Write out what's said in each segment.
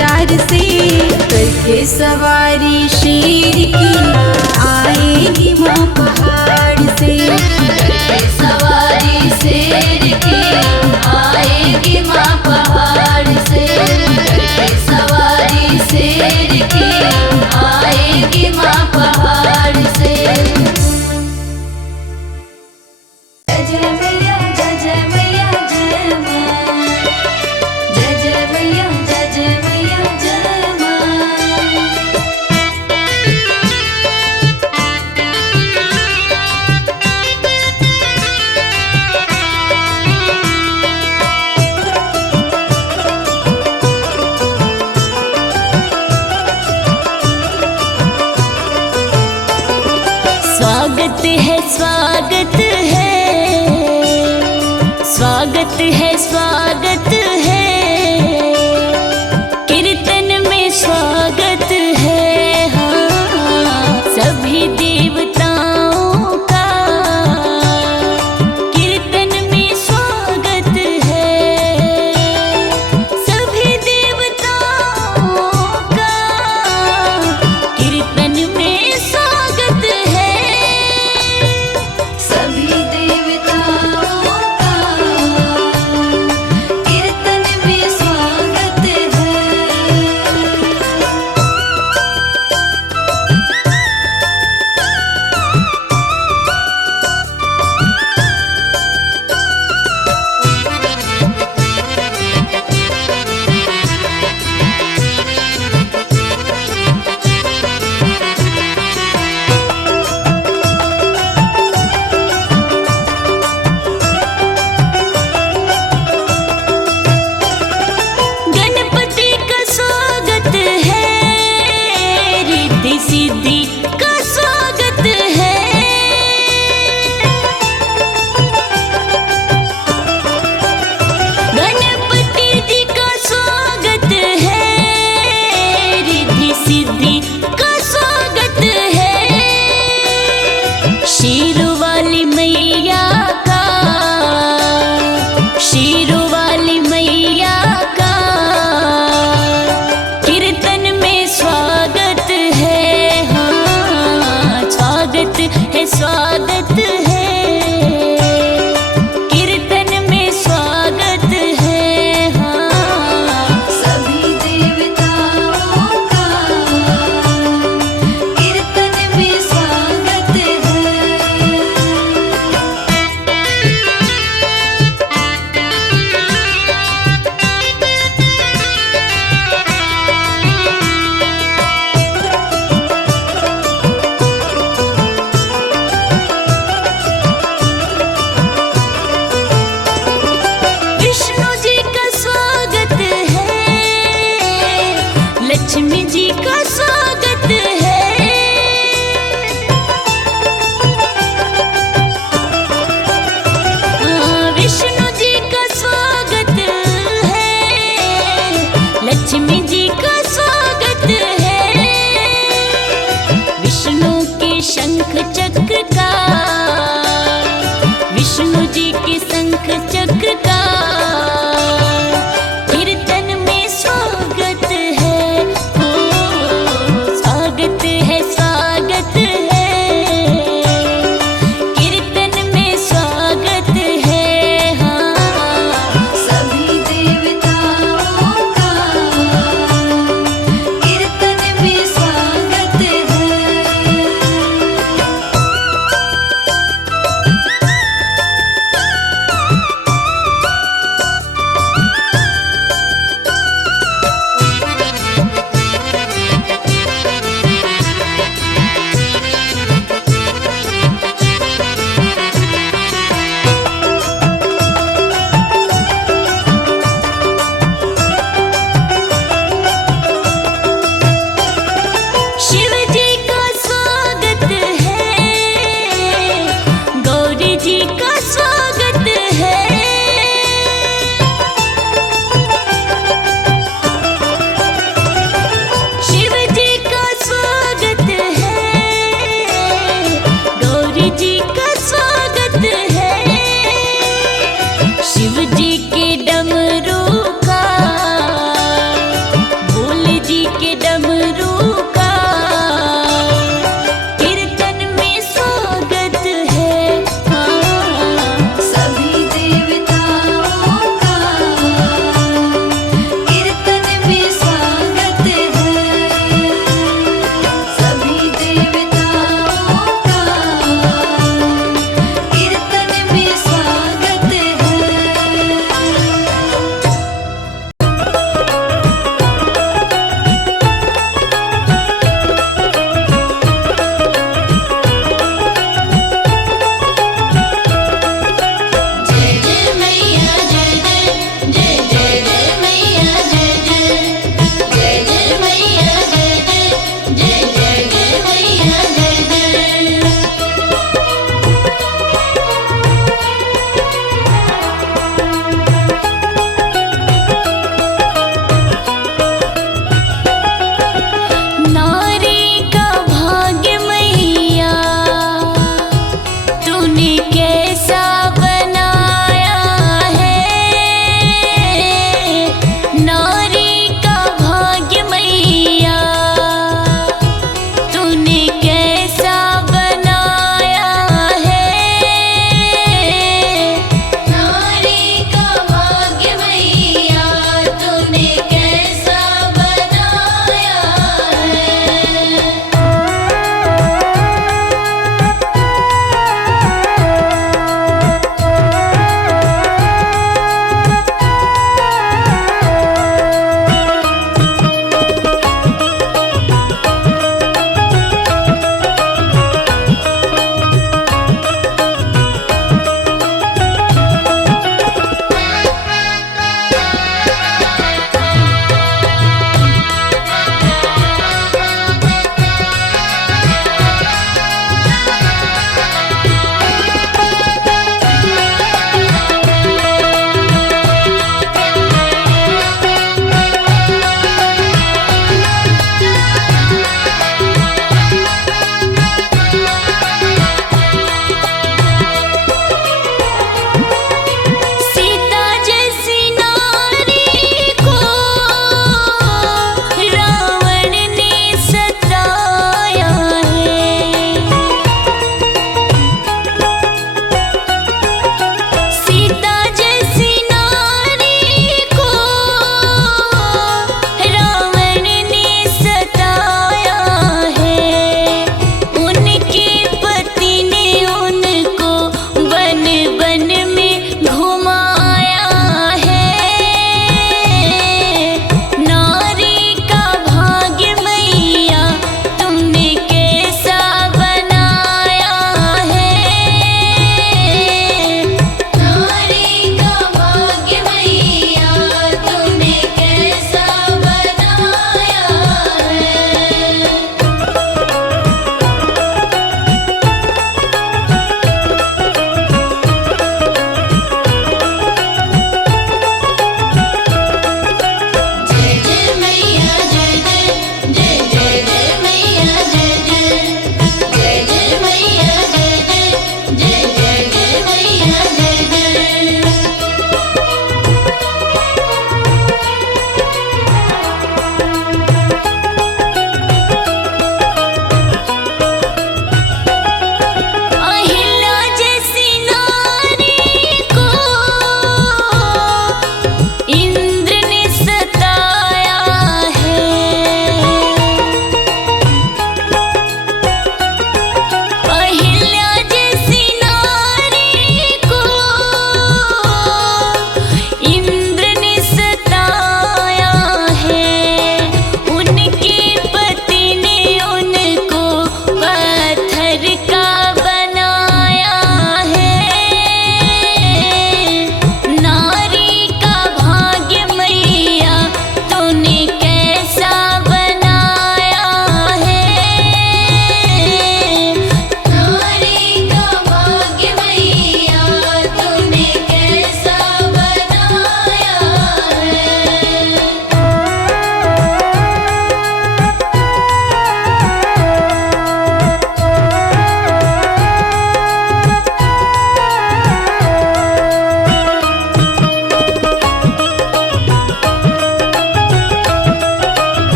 विचार से करके सवारी शेर की आएगी माँ पहाड़ से। करके सवारी शेर की आएगी माँ पहाड़ से। करके सवारी शेर की आएगी माँ पहाड़ से। जय मैया जय मैया जय माँ। जय मैया जय मैया जय माँ। स्वागत है स्वागत है स्वागत है स्वागत है कीर्तन में स्वागत है। हाँ सभी देवताओं का कीर्तन में स्वागत है। सभी देवताओं का कीर्तन में स्वागत है। सभी देवताओं का कीर्तन में स्वागत है। गणपति का स्वागत है रिद्धि सिद्धि का स्वागत है। गणपति जी का स्वागत है रिद्धि सिद्धि का स्वागत है। शेरों वाली मैया का शेरों वाली मैया का कीर्तन में स्वागत है। हाँ स्वागत है स्वागत है कीर्तन में स्वागत है। हाँ सभी देवताओं का कीर्तन में स्वागत है। विष्णु जी का स्वागत है लक्ष्मी जी का स्वागत है। विष्णु जी का स्वागत है लक्ष्मी जी का स्वागत है। विष्णु के शंख चक्र का विष्णु जी के शंख चक्र का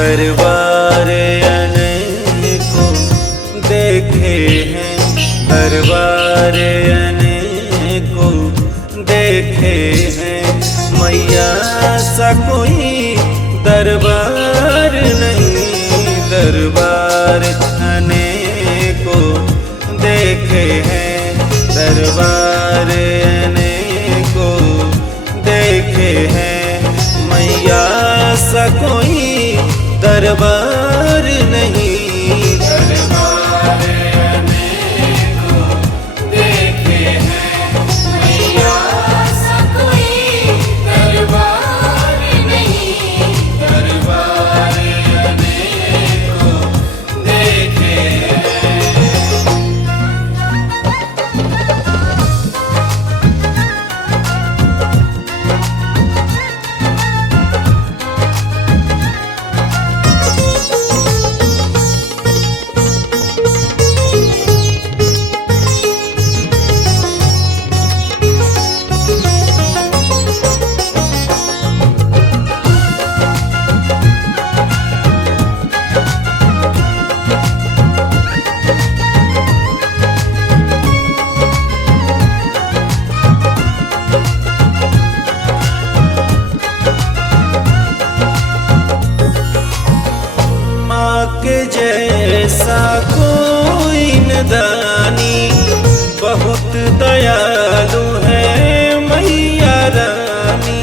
दरबार अनेकों देखे हैं, दरबार अनेकों देखे हैं। मैया सा कोई दरबार नहीं, दरबार अनेकों देखे हैं, दरबार अनेकों देखे हैं। मैया सा कोई दरबार नहीं, दरबार अनेकों देखे हैं। मैया सा कोई दरबार नहीं, दरबार अनेकों देखे हैं। के जैसा कोई न दानी, बहुत दयालु है मैया रानी।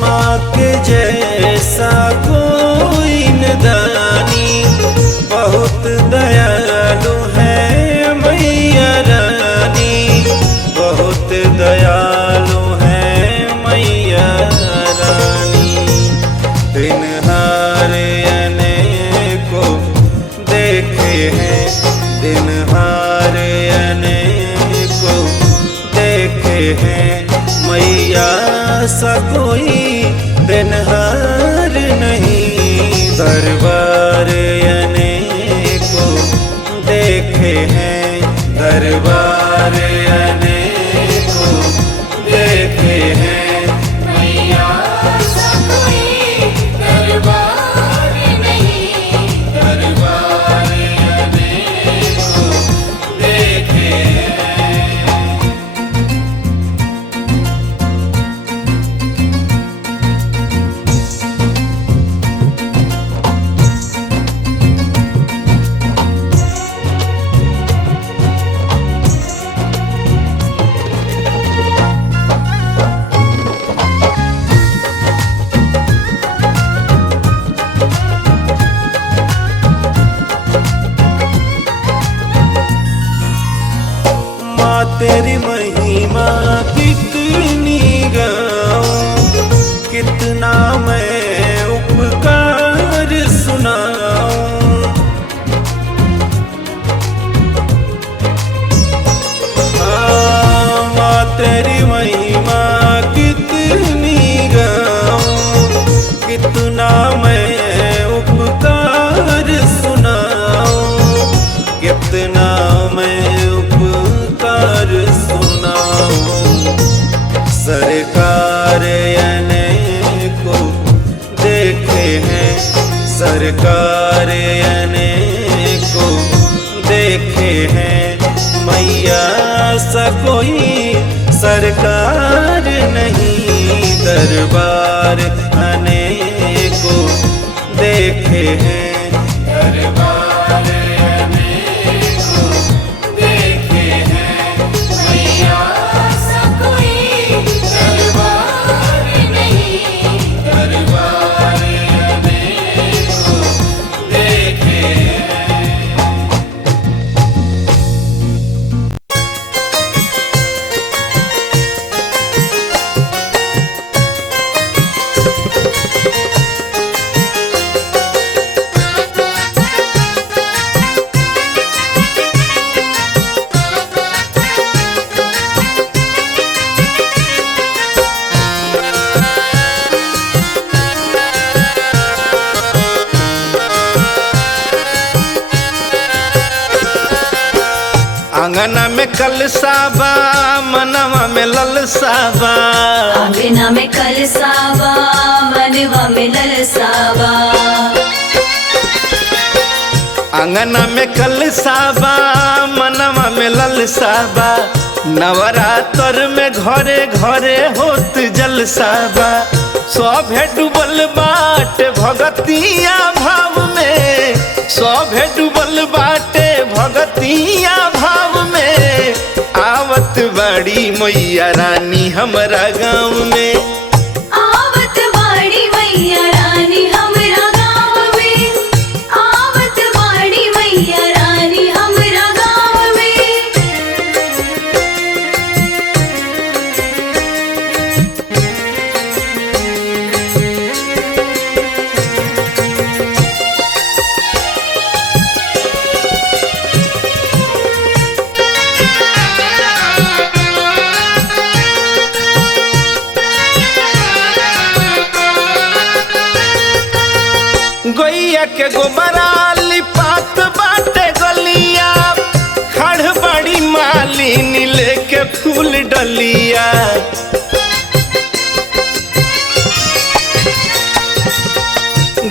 माँ के जैसा कोई न दानी, बहुत दयालु है मैया रानी, बहुत दयालु है मैया रानी। दिनहार अनेकों देखे हैं, दिनहार अनेकों देखे हैं। मैया सा कोई दिनहार नहीं, दरबार अनेकों देखे हैं, दरबार अनेकों देखे हैं। मैया सा कोई दरबार नहीं, दरबार अनेकों देखे हैं। माँ तेरी महिमा कितनी गाऊं, कितना मैं उपकार सुनाऊं। माँ तेरी महिमा कितनी गाऊं, कितना मैं उपकार सुनाऊं, कितना मैं उपकार सुनाऊं। सरकार अनेकों देखे हैं, सरकार अनेकों देखे हैं। मैया सा कोई सरकार नहीं, दरबार अनेकों देखे हैं, दरबार अनेकों देखे हैं। मैया सा कोई दरबार नहीं, दरबार अनेकों देखे हैं। अंगना में कलसाबा मनवा में ललसाबा, अंगना में कलसावा मनवा में ललसावा, अंगना में कलसाबा मनवा में ललसाबा, नवरात्र में घरे घरे होत जलसाबा। सभे डूबल बाटे भगतिया भाव में, सभे डूबल बाटे भगतिया भाव में, आवत बड़ी मैया रानी हमरा गाँव में, आवत बाड़ी मैया रानी हमरा गाँव में, आवत बाड़ी मैया रानी हमरा गाँव में। गैया के गोबरा लिपात बाटे गलिया, खड़ बड़ी मालिनी लेके फूल डलिया।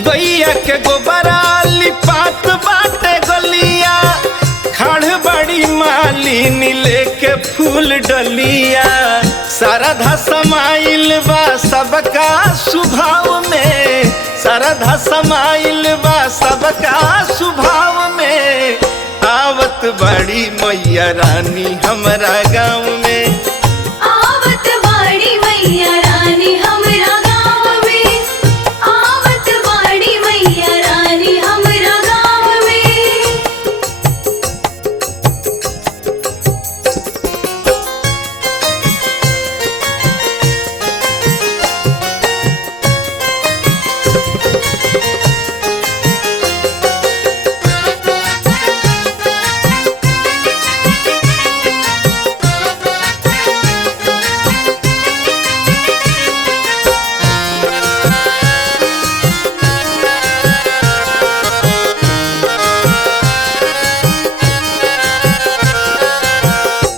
गैया के गोबरा लिपात बाटे गलिया, खड़ बड़ी मालिनी लेके फूल डलिया। सरधा समाइल बा सबका स्वभाव में, सरधा समाइल बा सबका स्वभाव में, आवत बड़ी मैया रानी हमरा गाँव में, आवत बाड़ी मैया रानी हमरा गाँव में, आवत बाड़ी मैया रानी हमरा गाँव में।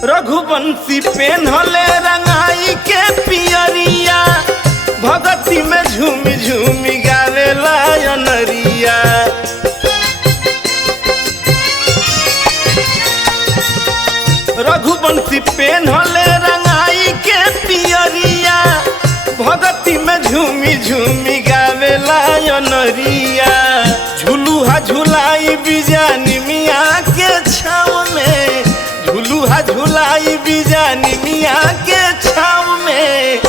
रघुवंशी पेन्हले रंगाई के पियरिया, भगती में झूमी झूमी गावेला अनरिया। रघुवंशी पेन्हले रंगाई के पियरिया, भगती में झूमी झूमी गावेला अनरिया। झुलुहा झुलाई बिजानी मिया के छाव में, झुलुहा झुलाई बिजानी मिया के छाव में,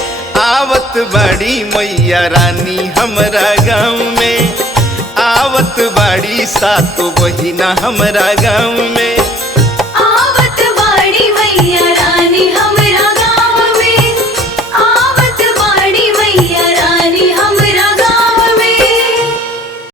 आवत बड़ी मैया रानी हमरा गाँव में, आवत बड़ी सातो बहिना हमरा गाँव में।